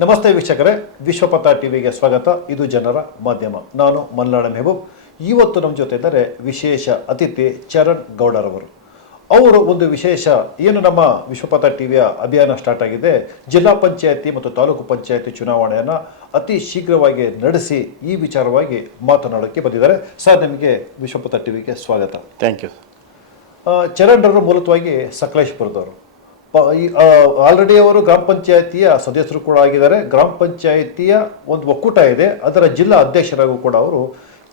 ನಮಸ್ತೆ ವೀಕ್ಷಕರೇ, ವಿಶ್ವಪಥ ಟಿವಿಗೆ ಸ್ವಾಗತ. ಇದು ಜನರ ಮಾಧ್ಯಮ. ನಾನು ಮಲ್ನಾಡ ಮೆಹಬೂಬ್. ಇವತ್ತು ನಮ್ಮ ಜೊತೆ ಇದ್ದಾರೆ ವಿಶೇಷ ಅತಿಥಿ ಚರಣ್ ಗೌಡರವರು. ಅವರು ಒಂದು ವಿಶೇಷ ಏನು ನಮ್ಮ ವಿಶ್ವಪಥ ಟಿವಿಯ ಅಭಿಯಾನ ಸ್ಟಾರ್ಟ್ ಆಗಿದೆ, ಜಿಲ್ಲಾ ಪಂಚಾಯತಿ ಮತ್ತು ತಾಲೂಕು ಪಂಚಾಯತಿ ಚುನಾವಣೆಯನ್ನು ಅತಿ ಶೀಘ್ರವಾಗಿ ನಡೆಸಿ ಈ ವಿಚಾರವಾಗಿ ಮಾತನಾಡೋಕ್ಕೆ ಬಂದಿದ್ದಾರೆ. ಸರ್, ನಿಮಗೆ ವಿಶ್ವಪಥ ಟಿವಿಗೆ ಸ್ವಾಗತ. Thank you. ಚರಣ್ ಅವರು ಮೂಲತವಾಗಿ ಸಕಲೇಶ್ಪುರದವರು. ಆಲ್ರೆಡಿ ಅವರು ಗ್ರಾಮ ಪಂಚಾಯತಿಯ ಸದಸ್ಯರು ಕೂಡ ಆಗಿದ್ದಾರೆ. ಗ್ರಾಮ ಪಂಚಾಯತಿಯ ಒಂದು ಒಕ್ಕೂಟ ಇದೆ, ಅದರ ಜಿಲ್ಲಾ ಅಧ್ಯಕ್ಷರಾಗೂ ಕೂಡ ಅವರು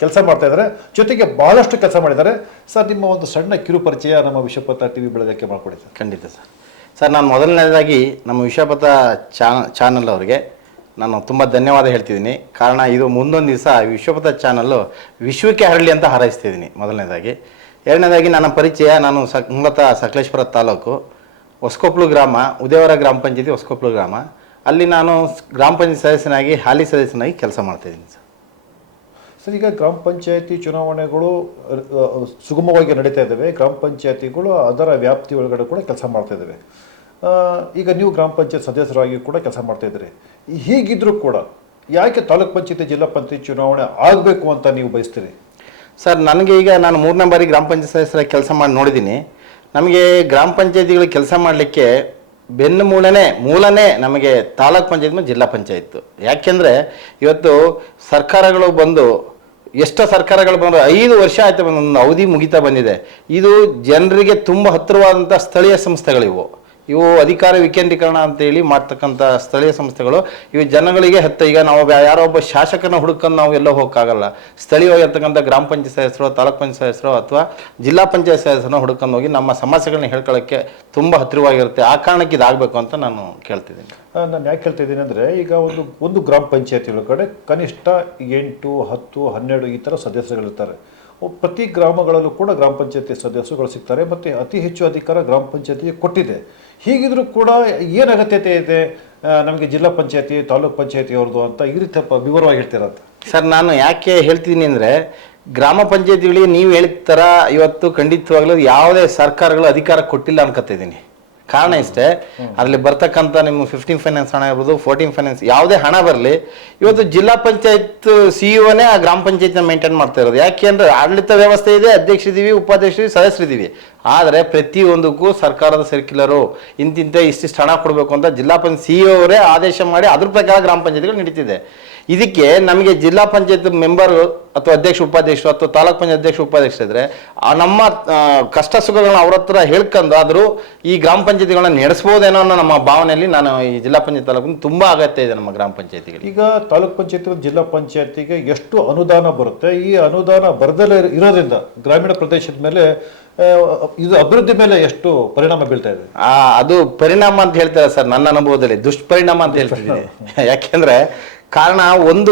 ಕೆಲಸ ಮಾಡ್ತಾ ಇದ್ದಾರೆ. ಜೊತೆಗೆ ಬಹಳಷ್ಟು ಕೆಲಸ ಮಾಡಿದ್ದಾರೆ. ಸರ್, ನಿಮ್ಮ ಒಂದು ಸಣ್ಣ ಕಿರು ಪರಿಚಯ ನಮ್ಮ ವಿಶ್ವಪಥ ಟಿವಿ ಬೆಳಗಕ್ಕೆ ಮಾಡ್ಕೊಡಿ ಸರ್. ಖಂಡಿತ ಸರ್, ನಾನು ಮೊದಲನೇದಾಗಿ ನಮ್ಮ ವಿಶ್ವಪಥ ಚಾನಲ್ ಅವರಿಗೆ ನಾನು ತುಂಬ ಧನ್ಯವಾದ ಹೇಳ್ತಿದ್ದೀನಿ. ಕಾರಣ ಇದು ಮುಂದೊಂದು ದಿವಸ ವಿಶ್ವಪಥ ಚಾನಲ್ಲು ವಿಶ್ವಕ್ಕೆ ಹರಳಲಿ ಅಂತ ಹಾರೈಸ್ತಿದ್ದೀನಿ ಮೊದಲನೇದಾಗಿ. ಎರಡನೇದಾಗಿ ನನ್ನ ಪರಿಚಯ, ನಾನು ಮೂಲತಃ ಸಕಲೇಶ್ಪುರ ತಾಲೂಕು ಹೊಸಕೊಪ್ಲು ಗ್ರಾಮ, ಉದಯವರ ಗ್ರಾಮ ಪಂಚಾಯತಿ ಹೊಸಕೊಪ್ಲು ಗ್ರಾಮ. ಅಲ್ಲಿ ನಾನು ಗ್ರಾಮ ಪಂಚಾಯತ್ ಸದಸ್ಯನಾಗಿ ಹಾಲಿ ಸದಸ್ಯನಾಗಿ ಕೆಲಸ ಮಾಡ್ತಾಯಿದ್ದೀನಿ ಸರ್. ಸರ್, ಈಗ ಗ್ರಾಮ ಪಂಚಾಯತಿ ಚುನಾವಣೆಗಳು ಸುಗಮವಾಗಿ ನಡೀತಾ ಇದ್ದಾವೆ. ಗ್ರಾಮ ಪಂಚಾಯತಿಗಳು ಅದರ ವ್ಯಾಪ್ತಿ ಒಳಗಡೆ ಕೂಡ ಕೆಲಸ ಮಾಡ್ತಾ ಇದ್ದಾವೆ. ಈಗ ನೀವು ಗ್ರಾಮ ಪಂಚಾಯತ್ ಸದಸ್ಯರಾಗಿ ಕೂಡ ಕೆಲಸ ಮಾಡ್ತಾ ಇದ್ದೀರಿ. ಹೀಗಿದ್ರೂ ಕೂಡ ಯಾಕೆ ತಾಲೂಕ್ ಪಂಚಾಯತಿ ಜಿಲ್ಲಾ ಪಂಚಾಯತ್ ಚುನಾವಣೆ ಆಗಬೇಕು ಅಂತ ನೀವು ಬಯಸ್ತೀರಿ? ಸರ್, ನನಗೆ ಈಗ ನಾನು 3ನೇ ಬಾರಿ ಗ್ರಾಮ ಪಂಚಾಯತ್ ಸದಸ್ಯರಾಗಿ ಕೆಲಸ ಮಾಡಿ ನೋಡಿದ್ದೀನಿ. ನಮಗೆ ಗ್ರಾಮ ಪಂಚಾಯತಿಗಳು ಕೆಲಸ ಮಾಡಲಿಕ್ಕೆ ಬೆನ್ನು ಮೂಲನೇ ನಮಗೆ ತಾಲೂಕ್ ಪಂಚಾಯತ್ ಮತ್ತು ಜಿಲ್ಲಾ ಪಂಚಾಯತ್. ಯಾಕೆಂದರೆ ಇವತ್ತು ಸರ್ಕಾರಗಳು ಬಂದು ಎಷ್ಟೋ ಸರ್ಕಾರಗಳು ಬಂದು 5 ವರ್ಷ ಆಯ್ತು, ಒಂದು ಅವಧಿ ಮುಗಿತಾ ಬಂದಿದೆ. ಇದು ಜನರಿಗೆ ತುಂಬ ಹತ್ತಿರವಾದಂಥ ಸ್ಥಳೀಯ ಸಂಸ್ಥೆಗಳಿವು. ಇವು ಅಧಿಕಾರ ವಿಕೇಂದ್ರೀಕರಣ ಅಂತೇಳಿ ಮಾಡ್ತಕ್ಕಂಥ ಸ್ಥಳೀಯ ಸಂಸ್ಥೆಗಳು. ಇವು ಜನಗಳಿಗೆ ಈಗ ನಾವು ಯಾರೋ ಒಬ್ಬ ಶಾಸಕನ ಹುಡುಕೊಂಡು ನಾವು ಎಲ್ಲೋ ಹೋಗೋಕ್ಕಾಗಲ್ಲ. ಸ್ಥಳೀಯವಾಗಿರ್ತಕ್ಕಂಥ ಗ್ರಾಮ ಪಂಚಾಯತ್ ಸದಸ್ಯರು, ತಾಲೂಕ್ ಪಂಚಾಯತ್ ಸದಸ್ಯರು ಅಥವಾ ಜಿಲ್ಲಾ ಪಂಚಾಯತ್ ಸದಸ್ಯರನ್ನ ಹುಡುಕೊಂಡು ಹೋಗಿ ನಮ್ಮ ಸಮಸ್ಯೆಗಳನ್ನ ಹೇಳ್ಕೊಳ್ಳೋಕ್ಕೆ ತುಂಬ ಹತ್ತಿರವಾಗಿರುತ್ತೆ. ಆ ಕಾರಣಕ್ಕೆ ಇದಾಗಬೇಕು ಅಂತ ನಾನು ಕೇಳ್ತಿದ್ದೀನಿ. ನಾನು ಯಾಕೆ ಹೇಳ್ತಿದ್ದೀನಿ ಅಂದರೆ, ಈಗ ಒಂದು ಗ್ರಾಮ ಪಂಚಾಯತಿ ಒಳಗಡೆ ಕನಿಷ್ಠ 8, 10, 12 ಈ ಥರ ಸದಸ್ಯರುಗಳಿರ್ತಾರೆ. ಪ್ರತಿ ಗ್ರಾಮಗಳಲ್ಲೂ ಕೂಡ ಗ್ರಾಮ ಪಂಚಾಯತಿ ಸದಸ್ಯರುಗಳು ಸಿಗ್ತಾರೆ ಮತ್ತು ಅತಿ ಹೆಚ್ಚು ಅಧಿಕಾರ ಗ್ರಾಮ ಪಂಚಾಯತಿಗೆ ಕೊಟ್ಟಿದೆ. ಹೀಗಿದ್ರೂ ಕೂಡ ಏನು ಅಗತ್ಯತೆ ಇದೆ ನಮಗೆ ಜಿಲ್ಲಾ ಪಂಚಾಯತಿ ತಾಲೂಕ್ ಪಂಚಾಯತಿ ಅವ್ರದ್ದು ಅಂತ ಈ ರೀತಿ ವಿವರವಾಗಿ ಹೇಳ್ತೀರಂತ? ಸರ್, ನಾನು ಯಾಕೆ ಹೇಳ್ತಿದ್ದೀನಿ ಅಂದರೆ, ಗ್ರಾಮ ಪಂಚಾಯತಿಗಳಿಗೆ ನೀವು ಹೇಳಿದ ಥರ ಇವತ್ತು ಖಂಡಿತವಾಗ್ಲೂ ಯಾವುದೇ ಸರ್ಕಾರಗಳು ಅಧಿಕಾರ ಕೊಟ್ಟಿಲ್ಲ ಅನ್ಕೋತಿದ್ದೀನಿ. ಕಾರಣ ಇಷ್ಟೇ, ಅದರಲ್ಲಿ ಬರ್ತಕ್ಕಂಥ ನಿಮ್ಮ 15 ಫೈನಾನ್ಸ್ ಹಣ ಇರ್ಬೋದು, 14 ಫೈನಾನ್ಸ್ ಯಾವುದೇ ಹಣ ಬರಲಿ, ಇವತ್ತು ಜಿಲ್ಲಾ ಪಂಚಾಯತ್ ಸಿಇಒನೇ ಆ ಗ್ರಾಮ ಪಂಚಾಯತ್ನ ಮೇಂಟೈನ್ ಮಾಡ್ತಾ ಇರೋದು. ಯಾಕೆ ಅಂದರೆ ಆಡಳಿತ ವ್ಯವಸ್ಥೆ ಇದೆ, ಅಧ್ಯಕ್ಷರಿದ್ದೀವಿ, ಉಪಾಧ್ಯಕ್ಷರಿದ್ದೀವಿ, ಸದಸ್ಯರಿದ್ದೀವಿ. ಆದರೆ ಪ್ರತಿಯೊಂದಕ್ಕೂ ಸರ್ಕಾರದ ಸರ್ಕ್ಯುಲರು ಇಷ್ಟಿಷ್ಟು ಹಣ ಕೊಡಬೇಕು ಅಂತ ಜಿಲ್ಲಾ ಪಂಚಾಯತ್ ಸಿಇಒ ಅವರೇ ಆದೇಶ ಮಾಡಿ ಅದ್ರ ಪ್ರಕಾರ ಗ್ರಾಮ ಪಂಚಾಯತ್ಗಳು ನಡೀತಿದೆ. ಇದಕ್ಕೆ ನಮಗೆ ಜಿಲ್ಲಾ ಪಂಚಾಯತ್ ಮೆಂಬರ್ ಅಥವಾ ಅಧ್ಯಕ್ಷ ಉಪಾಧ್ಯಕ್ಷರು ಅಥವಾ ತಾಲೂಕ್ ಪಂಚಾಯತ್ ಅಧ್ಯಕ್ಷ ಉಪಾಧ್ಯಕ್ಷರಿದ್ರೆ ನಮ್ಮ ಕಷ್ಟ ಸುಖಗಳನ್ನ ಅವ್ರ ಹತ್ರ ಹೇಳ್ಕೊಂಡು ಆದರೂ ಈ ಗ್ರಾಮ ಪಂಚಾಯತಿಗಳನ್ನ ನಡೆಸ್ಬೋದೇನೋ ಅನ್ನೋ ನಮ್ಮ ಭಾವನೆಯಲ್ಲಿ ನಾನು ಈ ಜಿಲ್ಲಾ ಪಂಚಾಯತ್ ತಾಲೂಕು ತುಂಬ ಅಗತ್ಯ ಇದೆ ನಮ್ಮ ಗ್ರಾಮ ಪಂಚಾಯತಿಗೆ. ಈಗ ತಾಲೂಕ್ ಪಂಚಾಯತ್ ಜಿಲ್ಲಾ ಪಂಚಾಯತಿಗೆ ಎಷ್ಟು ಅನುದಾನ ಬರುತ್ತೆ? ಈ ಅನುದಾನ ಬರದಲ್ಲೇ ಇರೋದ್ರಿಂದ ಗ್ರಾಮೀಣ ಪ್ರದೇಶದ ಮೇಲೆ ಇದು ಅಭಿವೃದ್ಧಿ ಮೇಲೆ ಎಷ್ಟು ಪರಿಣಾಮ ಬೀಳ್ತಾ ಇದೆ? ಅದು ಪರಿಣಾಮ ಅಂತ ಹೇಳ್ತಾರೆ ಸರ್, ನನ್ನ ಅನುಭವದಲ್ಲಿ ದುಷ್ಪರಿಣಾಮ ಅಂತ ಹೇಳ್ತಿದ್ದೀನಿ. ಯಾಕೆಂದ್ರೆ ಕಾರಣ, ಒಂದು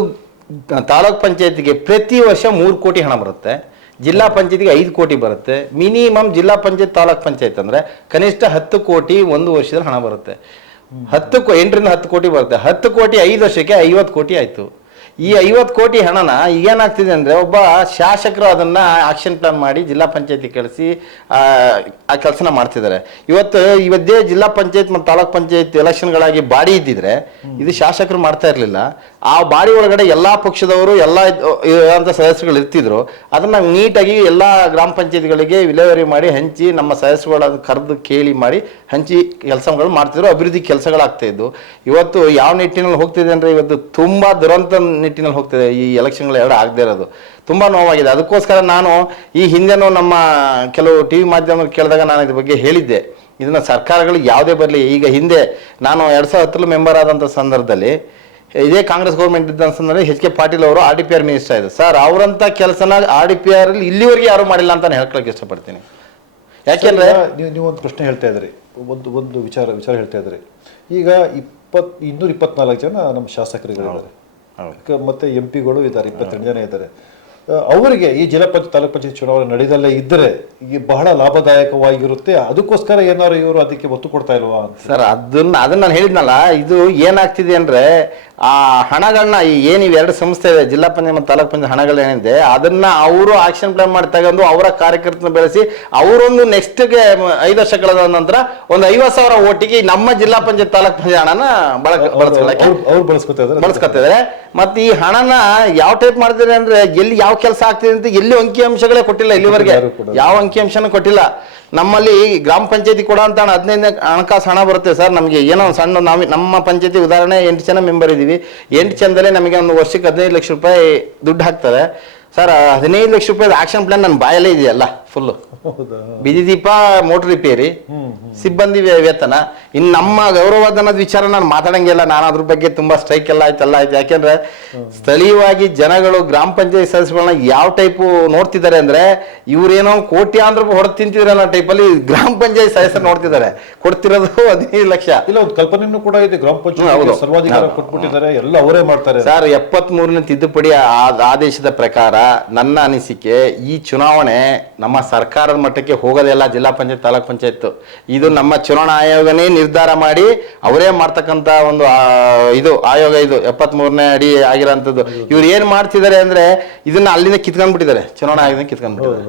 ತಾಲೂಕ್ ಪಂಚಾಯತಿಗೆ ಪ್ರತಿ ವರ್ಷ 3 ಕೋಟಿ ಹಣ ಬರುತ್ತೆ, ಜಿಲ್ಲಾ ಪಂಚಾಯತಿಗೆ 5 ಕೋಟಿ ಬರುತ್ತೆ. ಮಿನಿಮಮ್ ಜಿಲ್ಲಾ ಪಂಚಾಯತ್ ತಾಲೂಕ್ ಪಂಚಾಯತ್ ಅಂದರೆ ಕನಿಷ್ಠ 10 ಕೋಟಿ ಒಂದು ವರ್ಷದಲ್ಲಿ ಹಣ ಬರುತ್ತೆ. 8 ರಿಂದ 10 ಕೋಟಿ ಬರುತ್ತೆ. 10 ಕೋಟಿ 5 ವರ್ಷಕ್ಕೆ 50 ಕೋಟಿ ಆಯಿತು. ಈ 50 ಕೋಟಿ ಹಣನ ಏನಾಗ್ತಿದೆ ಅಂದರೆ, ಒಬ್ಬ ಶಾಸಕರು ಅದನ್ನು ಆಕ್ಷನ್ ಪ್ಲಾನ್ ಮಾಡಿ ಜಿಲ್ಲಾ ಪಂಚಾಯತಿ ಕಳಿಸಿ ಆ ಕೆಲಸನ ಮಾಡ್ತಿದ್ದಾರೆ. ಇವತ್ತೇ ಜಿಲ್ಲಾ ಪಂಚಾಯತ್ ಮತ್ತು ತಾಲೂಕ್ ಪಂಚಾಯತ್ ಎಲೆಕ್ಷನ್ಗಳಾಗಿ ಬಾಡಿ ಇದ್ದಿದ್ರೆ ಇದು ಶಾಸಕರು ಮಾಡ್ತಾ ಇರಲಿಲ್ಲ. ಆ ಬಾಡಿ ಒಳಗಡೆ ಎಲ್ಲ ಪಕ್ಷದವರು ಎಲ್ಲ ಅಂತ ಸದಸ್ಯರುಗಳು ಇರ್ತಿದ್ರು. ಅದನ್ನು ನೀಟಾಗಿ ಎಲ್ಲ ಗ್ರಾಮ ಪಂಚಾಯತಿಗಳಿಗೆ ವಿಲೇವಾರಿ ಮಾಡಿ ಹಂಚಿ ನಮ್ಮ ಸದಸ್ಯರುಗಳ ಕರೆದು ಕೇಳಿ ಮಾಡಿ ಹಂಚಿ ಕೆಲಸಗಳು ಮಾಡ್ತಿದ್ರು. ಅಭಿವೃದ್ಧಿ ಕೆಲಸಗಳಾಗ್ತಾ ಇದ್ದು ಇವತ್ತು ಯಾವ ನಿಟ್ಟಿನಲ್ಲಿ ಹೋಗ್ತಿದೆ ಅಂದರೆ, ಇವತ್ತು ತುಂಬ ದುರಂತ ನಿಟ್ಟಿನಲ್ಲಿ ಹೋಗ್ತಿದೆ. ಈ ಎಲೆಕ್ಷನ್ಗಳು ಎರಡು ಆಗದೆ ಇರೋದು ತುಂಬ ನೋವಾಗಿದೆ. ಅದಕ್ಕೋಸ್ಕರ ನಾನು ಈ ಹಿಂದೆನೂ ನಮ್ಮ ಕೆಲವು TV ಮಾಧ್ಯಮ ಕೇಳಿದಾಗ ನಾನು ಇದ್ರ ಬಗ್ಗೆ ಹೇಳಿದ್ದೆ, ಇದನ್ನು ಸರ್ಕಾರಗಳಿಗೆ ಯಾವುದೇ ಬರಲಿ. ಈಗ ಹಿಂದೆ ನಾನು 2010 ಮೆಂಬರ್ ಆದಂಥ ಸಂದರ್ಭದಲ್ಲಿ ಇದೇ ಕಾಂಗ್ರೆಸ್ ಗೌರ್ಮೆಂಟ್ ಇದ್ದ ಸಂದರ್ಭದಲ್ಲಿ HK ಪಾಟೀಲ್ ಅವರು RDPR ಮಿನಿಸ್ಟರ್ ಇದ್ರು ಸರ್. ಅವರಂಥ ಕೆಲಸನ RDPR ಅಲ್ಲಿ ಇಲ್ಲಿವರೆಗೆ ಯಾರು ಮಾಡಿಲ್ಲ ಅಂತ ನಾನು ಹೇಳ್ಕೊಳಕ್ಕೆ ಇಷ್ಟಪಡ್ತೀನಿ. ಯಾಕೆಂದ್ರೆ ನೀವು ಒಂದು ಪ್ರಶ್ನೆ ಹೇಳ್ತಾ ಇದ್ರಿ, ಒಂದು ವಿಚಾರ ಹೇಳ್ತಾ ಇದ್ರಿ. ಈಗ 224 ಜನ ನಮ್ಮ ಶಾಸಕರುಗಳಿದ್ದಾರೆ, ಮತ್ತೆ MP ಗಳು ಇದ್ದಾರೆ, 22 ಜನ ಇದ್ದಾರೆ. ಅವರಿಗೆ ಈ ಜಿಲ್ಲಾ ಪಂಚಾಯತ್ ತಾಲೂಕ್ ಪಂಚಾಯತ್ ಚುನಾವಣೆ ನಡೆದಲ್ಲೇ ಇದ್ದರೆ ಈ ಬಹಳ ಲಾಭದಾಯಕವಾಗಿರುತ್ತೆ. ಅದಕ್ಕೋಸ್ಕರ ಏನಾದ್ರು ಇವರು ಅದಕ್ಕೆ ಒತ್ತು ಕೊಡ್ತಾ ಇಲ್ವಾ ಸರ್? ಅದನ್ನ ನಾನು ಹೇಳಿದ್ನಲ್ಲ, ಇದು ಏನಾಗ್ತಿದೆ ಅಂದ್ರೆ ಆ ಹಣಗಳನ್ನ ಏನು ಇವೆರಡು ಸಂಸ್ಥೆ ಇದೆ, ಜಿಲ್ಲಾ ಪಂಚಾಯತ್ ಮತ್ತು ತಾಲೂಕ್ ಪಂಚಾಯತ್ ಹಣಗಳೇನಿದೆ ಅದನ್ನ ಅವರು ಆಕ್ಷನ್ ಪ್ಲಾನ್ ಮಾಡಿ ತಗೊಂಡು ಅವರ ಕಾರ್ಯಕರ್ತನ ಬೆಳೆಸಿ ಅವರೊಂದು ನೆಕ್ಸ್ಟ್ಗೆ 5 ವರ್ಷ ಕಳೆದ ನಂತರ ಒಂದು 50,000 ಓಟಿಗೆ ನಮ್ಮ ಜಿಲ್ಲಾ ಪಂಚಾಯತ್ ತಾಲೂಕ್ ಪಂಚಾಯತ್ ಹಣನ ಬಳಸ್ಕೊಳ್ಳಕ್ಕೆ ಅವ್ರು ಬಳಸ್ಕೊತಿದ್ದಾರೆ. ಮತ್ತೆ ಈ ಹಣನ ಯಾವ ಟೈಪ್ ಮಾಡಿದ್ರೆ ಅಂದ್ರೆ ಎಲ್ಲಿ ಯಾವ ಕೆಲಸ ಆಗ್ತಿದೆ ಅಂತ ಎಲ್ಲಿ ಅಂಕಿಅಂಶಗಳೇ ಕೊಟ್ಟಿಲ್ಲ, ಇಲ್ಲಿವರೆಗೆ ಯಾವ ಅಂಕಿಅಂಶನೂ ಕೊಟ್ಟಿಲ್ಲ. ನಮ್ಮಲ್ಲಿ ಗ್ರಾಮ ಪಂಚಾಯತಿ ಕೊಡ ಅಂತ 15 ಹಣಕಾಸು ಹಣ ಬರುತ್ತೆ ಸರ್. ನಮಗೆ ಏನೋ ಒಂದು ಸಣ್ಣ ನಮ್ಮ ಪಂಚಾಯತಿ ಉದಾಹರಣೆ 8 ಜನ ಮೆಂಬರ್ ಇದೀವಿ. 8 ಜನದಲ್ಲೇ ನಮಗೆ ಒಂದು ವರ್ಷಕ್ಕೆ 15 ಲಕ್ಷ ರೂಪಾಯಿ ದುಡ್ಡು ಹಾಕ್ತಾರೆ ಸರ್. 15 ಲಕ್ಷ ರೂಪಾಯಿ ಆಕ್ಷನ್ ಪ್ಲಾನ್ ನನ್ನ ಬಾಯಲ್ಲೇ ಇದೆಯಲ್ಲ ಫುಲ್ಲು. ಬೀದಿ ದೀಪ, ಮೋಟರ್ ರಿಪೇರಿ, ಸಿಬ್ಬಂದಿ ವೇತನ, ಇನ್ನು ನಮ್ಮ ಗೌರವಧನದ ವಿಚಾರ ನಾನು ಮಾತಾಡಂಗಿಲ್ಲ. ನಾನು ಅದ್ರ ಬಗ್ಗೆ ತುಂಬಾ ಸ್ಟ್ರೈಕ್ ಎಲ್ಲ ಆಯ್ತು. ಯಾಕೆಂದ್ರೆ ಸ್ಥಳೀಯವಾಗಿ ಜನಗಳು ಗ್ರಾಮ ಪಂಚಾಯತ್ ಸದಸ್ಯಗಳನ್ನ ಯಾವ ಟೈಪು ನೋಡ್ತಿದ್ದಾರೆ ಅಂದ್ರೆ ಇವ್ರೇನೋ ಕೋಟ್ಯಾಂತರ ರೂಪಾಯಿ ಹೊಡೆದು ತಿಂತಿದ್ರೆ ಅನ್ನೋ ಟೈಪಲ್ಲಿ ಗ್ರಾಮ ಪಂಚಾಯತ್ ಸದಸ್ಯರು ನೋಡ್ತಿದ್ದಾರೆ. ಕೊಡ್ತಿರೋದು 15 ಲಕ್ಷ. ಇಲ್ಲ, ಒಂದು ಕಲ್ಪನೆನೂ ಕೂಡ ಇದೆ. ಗ್ರಾಮ ಪಂಚಾಯತ್ ಸರ್ವಾಧಿಕಾರ ಕೊಟ್ಬಿಟ್ಟಿದ್ದಾರೆ, ಎಲ್ಲ ಅವರೇ ಮಾಡ್ತಾರೆ ಸರ್. 73ನೇ ತಿದ್ದುಪಡಿ ಆದೇಶದ ಪ್ರಕಾರ ನನ್ನ ಅನಿಸಿಕೆ ಈ ಚುನಾವಣೆ ನಮ್ಮ ಸರ್ಕಾರದ ಮಟ್ಟಕ್ಕೆ ಹೋಗೋದೆಲ್ಲ ಜಿಲ್ಲಾ ಪಂಚಾಯತ್ ತಾಲೂಕ್ ಪಂಚಾಯತ್. ಇದು ನಮ್ಮ ಚುನಾವಣಾ ಆಯೋಗನೇ ನಿರ್ಧಾರ ಮಾಡಿ ಅವರೇ ಮಾಡ್ತಕ್ಕಂತ ಒಂದು ಇದು ಆಯೋಗ. ಇದು 73ನೇ ಅಡಿ ಆಗಿರೋಂಥದ್ದು. ಇವ್ರು ಏನ್ ಮಾಡ್ತಿದ್ದಾರೆ ಅಂದ್ರೆ ಇದನ್ನ ಅಲ್ಲಿಂದ ಕಿತ್ಕೊಂಡ್ಬಿಟ್ಟಿದ್ದಾರೆ, ಚುನಾವಣಾ ಆಯೋಗದಿಂದ ಕಿತ್ಕೊಂಡ್ಬಿಟ್ಟಿದ್ದಾರೆ.